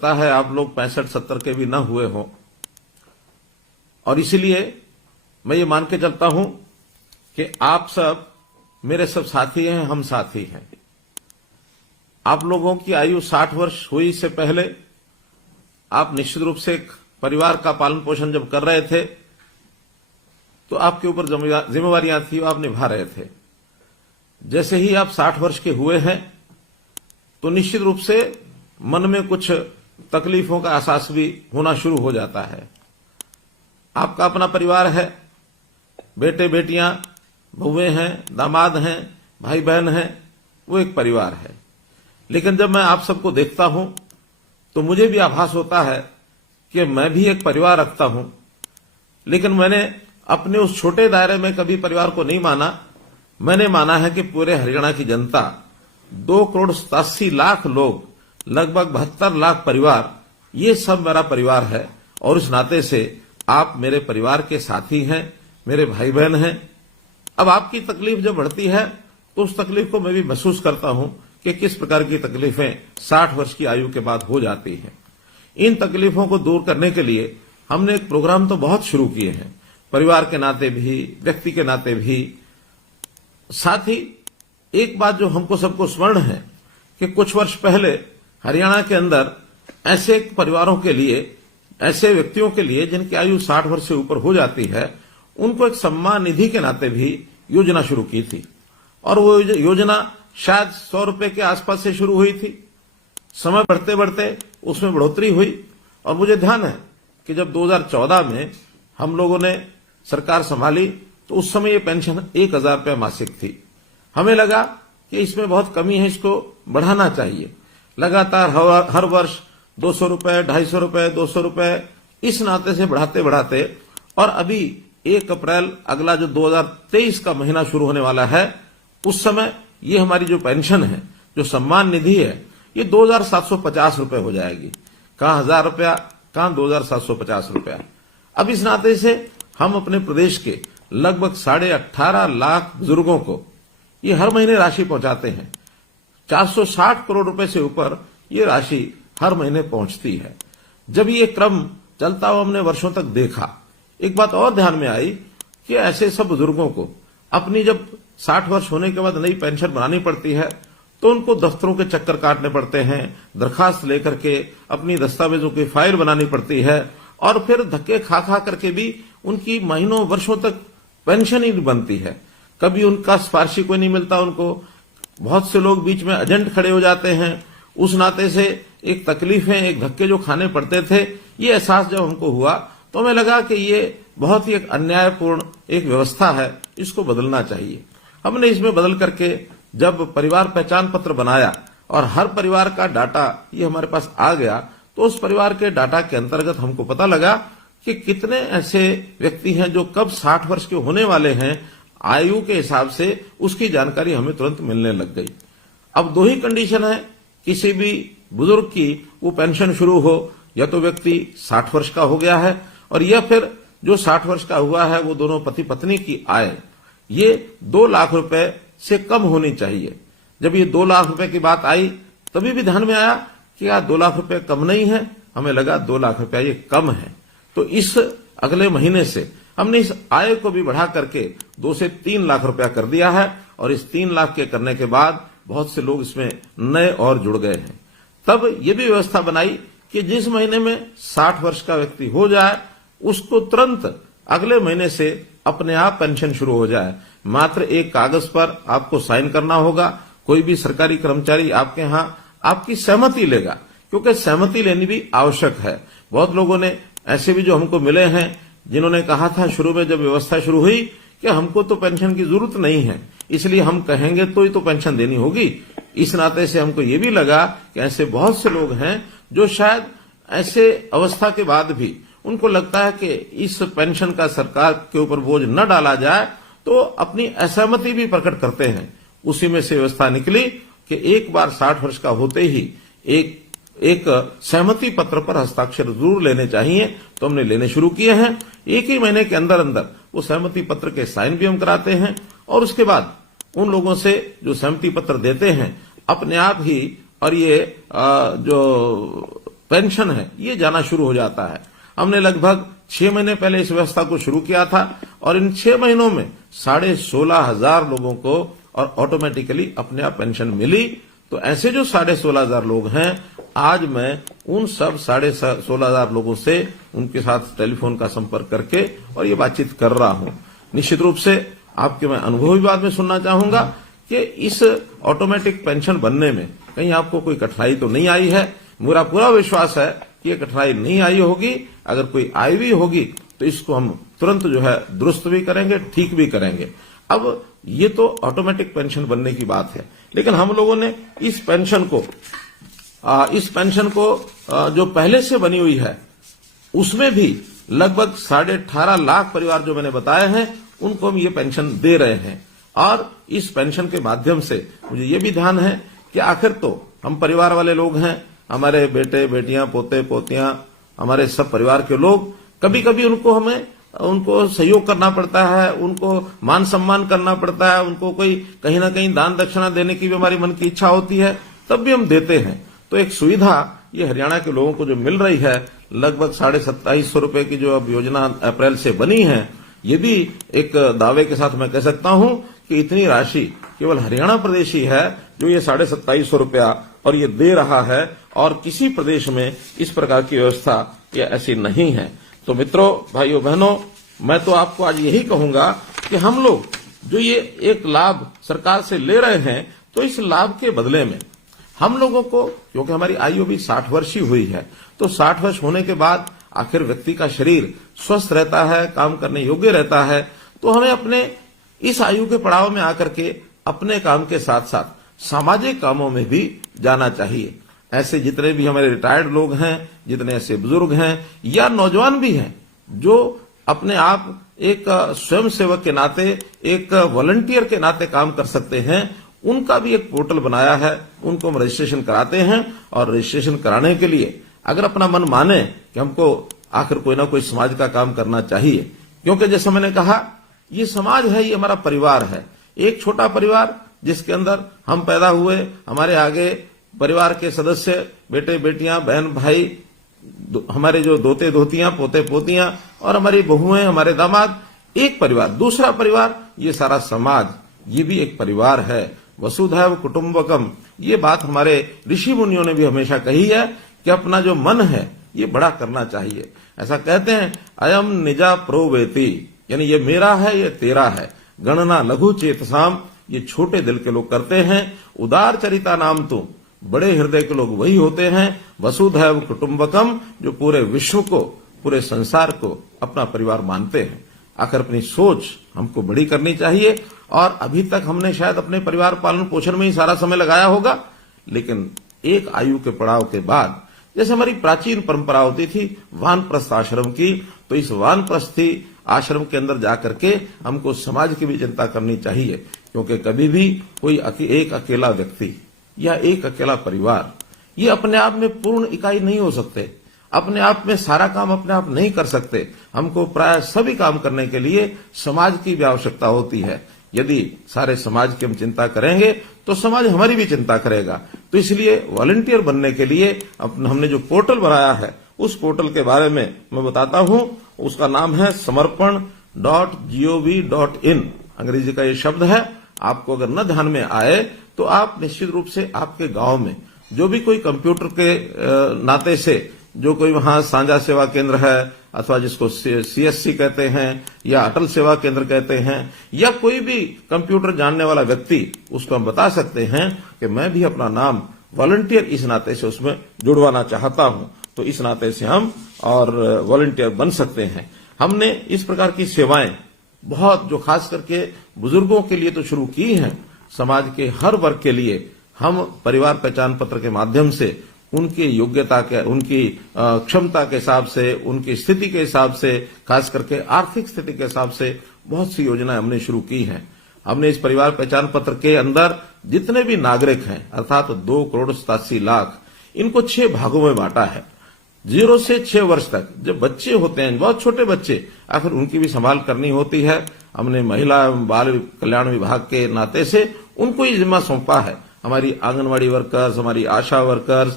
लगता है आप लोग 65-70 के भी न हुए हों, और इसीलिए मैं ये मान के चलता हूं कि आप सब मेरे सब साथी हैं, हम साथी हैं। आप लोगों की आयु 60 वर्ष हुई इससे पहले आप निश्चित रूप से एक परिवार का पालन पोषण जब कर रहे थे तो आपके ऊपर जिम्मेवारियां थी, आप निभा रहे थे। जैसे ही आप 60 वर्ष के हुए हैं तो निश्चित रूप से मन में कुछ तकलीफों का एहसास भी होना शुरू हो जाता है। आपका अपना परिवार है, बेटे बेटियां, बहुएं हैं, दामाद हैं, भाई बहन हैं, वो एक परिवार है। लेकिन जब मैं आप सबको देखता हूं तो मुझे भी आभास होता है कि मैं भी एक परिवार रखता हूं, लेकिन मैंने अपने उस छोटे दायरे में कभी परिवार को नहीं माना। मैंने माना है कि पूरे हरियाणा की जनता, 2,87,00,000 लोग, लगभग 72 लाख परिवार, ये सब मेरा परिवार है। और इस नाते से आप मेरे परिवार के साथी हैं, मेरे भाई बहन हैं। अब आपकी तकलीफ जब बढ़ती है तो उस तकलीफ को मैं भी महसूस करता हूं कि किस प्रकार की तकलीफें 60 वर्ष की आयु के बाद हो जाती हैं। इन तकलीफों को दूर करने के लिए हमने एक प्रोग्राम तो बहुत शुरू किए हैं, परिवार के नाते भी, व्यक्ति के नाते भी। साथ ही एक बात जो हमको सबको स्मरण है कि कुछ वर्ष पहले हरियाणा के अंदर ऐसे परिवारों के लिए, ऐसे व्यक्तियों के लिए जिनकी आयु 60 वर्ष से ऊपर हो जाती है, उनको एक सम्मान निधि के नाते भी योजना शुरू की थी। और वो योजना शायद 100 रुपए के आसपास से शुरू हुई थी। समय बढ़ते बढ़ते उसमें बढ़ोतरी हुई और मुझे ध्यान है कि जब 2014 में हम लोगों ने सरकार संभाली तो उस समय ये पेंशन 1,000 रुपये मासिक थी। हमें लगा कि इसमें बहुत कमी है, इसको बढ़ाना चाहिए। लगातार हर वर्ष 200 रुपये, 250 रुपये, 200 रुपये, इस नाते से बढ़ाते बढ़ाते, और अभी 1 अप्रैल अगला जो 2023 का महीना शुरू होने वाला है, उस समय ये हमारी जो पेंशन है, जो सम्मान निधि है, ये 2,750 रुपये हो जाएगी। कहां 1,000 रुपया, कहां 2,750 रुपया। अब इस नाते से हम अपने प्रदेश के लगभग 18.5 लाख बुजुर्गों को ये हर महीने राशि पहुंचाते हैं। 460 करोड़ रुपए से ऊपर ये राशि हर महीने पहुंचती है। जब ये क्रम चलता हुआ हमने वर्षों तक देखा, एक बात और ध्यान में आई कि ऐसे सब बुजुर्गों को अपनी जब 60 वर्ष होने के बाद नई पेंशन बनानी पड़ती है तो उनको दफ्तरों के चक्कर काटने पड़ते हैं, दरखास्त लेकर के अपनी दस्तावेजों की फाइल बनानी पड़ती है, और फिर धक्के खा खा करके भी उनकी महीनों वर्षों तक पेंशन ही नहीं बनती है। कभी उनका सिफारिशी कोई नहीं मिलता उनको। बहुत से लोग बीच में एजेंट खड़े हो जाते हैं। उस नाते से एक तकलीफें, एक धक्के जो खाने पड़ते थे, ये एहसास जब हमको हुआ तो हमें लगा कि ये बहुत ही एक अन्यायपूर्ण एक व्यवस्था है, इसको बदलना चाहिए। हमने इसमें बदल करके जब परिवार पहचान पत्र बनाया और हर परिवार का डाटा ये हमारे पास आ गया, तो उस परिवार के डाटा के अंतर्गत हमको पता लगा कि कितने ऐसे व्यक्ति हैं जो कब 60 वर्ष के होने वाले हैं, आयु के हिसाब से उसकी जानकारी हमें तुरंत मिलने लग गई। अब 2 ही कंडीशन है किसी भी बुजुर्ग की वो पेंशन शुरू हो, या तो व्यक्ति 60 वर्ष का हो गया है, और या फिर जो 60 वर्ष का हुआ है वो दोनों पति पत्नी की आय ये 2 लाख रुपए से कम होनी चाहिए। जब ये 2 लाख रुपए की बात आई तभी भी ध्यान में आया कि यार 2 लाख रुपए कम नहीं है, हमें लगा 2 लाख रुपया ये कम है। तो इस अगले महीने से हमने इस आय को भी बढ़ा करके 2 से 3 लाख रुपया कर दिया है, और इस 3 लाख के करने के बाद बहुत से लोग इसमें नए और जुड़ गए हैं। तब ये भी व्यवस्था बनाई कि जिस महीने में 60 वर्ष का व्यक्ति हो जाए उसको तुरंत अगले महीने से अपने आप पेंशन शुरू हो जाए। मात्र एक कागज पर आपको साइन करना होगा। कोई भी सरकारी कर्मचारी आपके यहां आपकी सहमति लेगा, क्योंकि सहमति लेनी भी आवश्यक है। बहुत लोगों ने ऐसे भी जो हमको मिले हैं जिन्होंने कहा था शुरू में जब व्यवस्था शुरू हुई कि हमको तो पेंशन की जरूरत नहीं है, इसलिए हम कहेंगे तो ही तो पेंशन देनी होगी। इस नाते से हमको ये भी लगा कि ऐसे बहुत से लोग हैं जो शायद ऐसे अवस्था के बाद भी उनको लगता है कि इस पेंशन का सरकार के ऊपर बोझ न डाला जाए, तो अपनी असहमति भी प्रकट करते हैं। उसी में से व्यवस्था निकली कि एक बार 60 वर्ष का होते ही एक सहमति पत्र पर हस्ताक्षर जरूर लेने चाहिए। तो हमने लेने शुरू किए हैं। 1 ही महीने के अंदर अंदर वो सहमति पत्र के साइन भी हम कराते हैं, और उसके बाद उन लोगों से जो सहमति पत्र देते हैं अपने आप ही, और ये जो पेंशन है ये जाना शुरू हो जाता है। हमने लगभग 6 महीने पहले इस व्यवस्था को शुरू किया था और इन 6 महीनों में 16,500 लोगों को और ऑटोमेटिकली अपने आप पेंशन मिली। तो ऐसे जो 16,500 लोग हैं, आज मैं उन सब 16,500 लोगों से उनके साथ टेलीफोन का संपर्क करके और ये बातचीत कर रहा हूं। निश्चित रूप से आपके मैं अनुभव भी बाद में सुनना चाहूंगा कि इस ऑटोमेटिक पेंशन बनने में कहीं आपको कोई कठिनाई तो नहीं आई है। मेरा पूरा विश्वास है कि ये कठिनाई नहीं आई होगी। अगर कोई आई भी होगी तो इसको हम तुरंत जो है दुरुस्त भी करेंगे, ठीक भी करेंगे। अब ये तो ऑटोमेटिक पेंशन बनने की बात है, लेकिन हम लोगों ने इस पेंशन को जो पहले से बनी हुई है उसमें भी लगभग 18.5 लाख परिवार जो मैंने बताए हैं उनको हम ये पेंशन दे रहे हैं। और इस पेंशन के माध्यम से मुझे ये भी ध्यान है कि आखिर तो हम परिवार वाले लोग हैं, हमारे बेटे बेटियां पोते पोतियां, हमारे सब परिवार के लोग, कभी कभी उनको सहयोग करना पड़ता है, उनको मान सम्मान करना पड़ता है, उनको कोई कहीं ना कहीं दान दक्षिणा देने की भी हमारी मन की इच्छा होती है, तब भी हम देते हैं। तो एक सुविधा ये हरियाणा के लोगों को जो मिल रही है, लगभग 27,500 रुपए की जो अब योजना अप्रैल से बनी है, ये भी एक दावे के साथ मैं कह सकता हूं कि इतनी राशि केवल हरियाणा प्रदेश ही है जो ये 27,500 रुपया और ये दे रहा है, और किसी प्रदेश में इस प्रकार की व्यवस्था ये ऐसी नहीं है। तो मित्रों, भाइयों बहनों, मैं तो आपको आज यही कहूंगा कि हम लोग जो ये एक लाभ सरकार से ले रहे हैं, तो इस लाभ के बदले में हम लोगों को, क्योंकि हमारी आयु भी 60 वर्ष ही हुई है, तो 60 वर्ष होने के बाद आखिर व्यक्ति का शरीर स्वस्थ रहता है, काम करने योग्य रहता है, तो हमें अपने इस आयु के पड़ाव में आकर के अपने काम के साथ साथ सामाजिक कामों में भी जाना चाहिए। ऐसे जितने भी हमारे रिटायर्ड लोग हैं, जितने ऐसे बुजुर्ग हैं या नौजवान भी हैं जो अपने आप एक स्वयं सेवक के नाते, एक वॉलंटियर के नाते काम कर सकते हैं, उनका भी एक पोर्टल बनाया है। उनको हम रजिस्ट्रेशन कराते हैं और रजिस्ट्रेशन कराने के लिए अगर अपना मन माने कि हमको आखिर कोई ना कोई समाज का काम करना चाहिए, क्योंकि जैसे मैंने कहा ये समाज है, ये हमारा परिवार है, एक छोटा परिवार जिसके अंदर हम पैदा हुए, हमारे आगे परिवार के सदस्य, बेटे बेटियां, बहन भाई, हमारे जो दोते दोतियां, पोते पोतियां और हमारी बहुएं, हमारे दामाद, एक परिवार। दूसरा परिवार ये सारा समाज, ये भी एक परिवार है। वसुधैव कुटुंबकम, ये बात हमारे ऋषि मुनियों ने भी हमेशा कही है कि अपना जो मन है ये बड़ा करना चाहिए। ऐसा कहते हैं, अयम निजा प्रोवेति, यानी ये मेरा है, ये तेरा है। गणना लघु चेतसाम, ये छोटे दिल के लोग करते हैं। उदार चरिता नाम तो, बड़े हृदय के लोग वही होते हैं। वसुधैव कुटुंबकम, जो पूरे विश्व को, पूरे संसार को अपना परिवार मानते हैं। आखिर अपनी सोच हमको बड़ी करनी चाहिए। और अभी तक हमने शायद अपने परिवार पालन पोषण में ही सारा समय लगाया होगा, लेकिन एक आयु के पड़ाव के बाद, जैसे हमारी प्राचीन परंपरा होती थी वानप्रस्थ आश्रम की, तो इस वानप्रस्थी आश्रम के अंदर जाकर के हमको समाज की भी चिंता करनी चाहिए। क्योंकि कभी भी कोई एक अकेला व्यक्ति या एक अकेला परिवार ये अपने आप में पूर्ण इकाई नहीं हो सकते, अपने आप में सारा काम अपने आप नहीं कर सकते। हमको प्राय सभी काम करने के लिए समाज की भी आवश्यकता होती है। यदि सारे समाज की हम चिंता करेंगे तो समाज हमारी भी चिंता करेगा। तो इसलिए वॉलंटियर बनने के लिए हमने जो पोर्टल बनाया है, उस पोर्टल के बारे में मैं बताता हूं। उसका नाम है samarpan.gov.in, अंग्रेजी का ये शब्द है। आपको अगर न ध्यान में आए तो आप निश्चित रूप से आपके गांव में जो भी कोई कंप्यूटर के नाते से जो कोई वहां साझा सेवा केंद्र है, अथवा जिसको CSC कहते हैं या अटल सेवा केंद्र कहते हैं, या कोई भी कंप्यूटर जानने वाला व्यक्ति, उसको हम बता सकते हैं कि मैं भी अपना नाम वॉलंटियर इस नाते से उसमें जुड़वाना चाहता हूं। तो इस नाते से हम और वॉलंटियर बन सकते हैं। हमने इस प्रकार की सेवाएं बहुत, जो खास करके बुजुर्गों के लिए तो शुरू की हैं, समाज के हर वर्ग के लिए हम परिवार पहचान पत्र के माध्यम से उनकी योग्यता के, उनकी क्षमता के हिसाब से, उनकी स्थिति के हिसाब से, खास करके आर्थिक स्थिति के हिसाब से बहुत सी योजनाएं हमने शुरू की हैं। हमने इस परिवार पहचान पत्र के अंदर जितने भी नागरिक हैं, अर्थात 2,87,00,000, इनको 6 भागों में बांटा है। 0 से 6 वर्ष तक जब बच्चे होते हैं, बहुत छोटे बच्चे, आखिर उनकी भी संभाल करनी होती है। हमने महिला एवं बाल कल्याण विभाग के नाते से उनको ये जिम्मा सौंपा है। हमारी आंगनवाड़ी वर्कर्स, हमारी आशा वर्कर्स,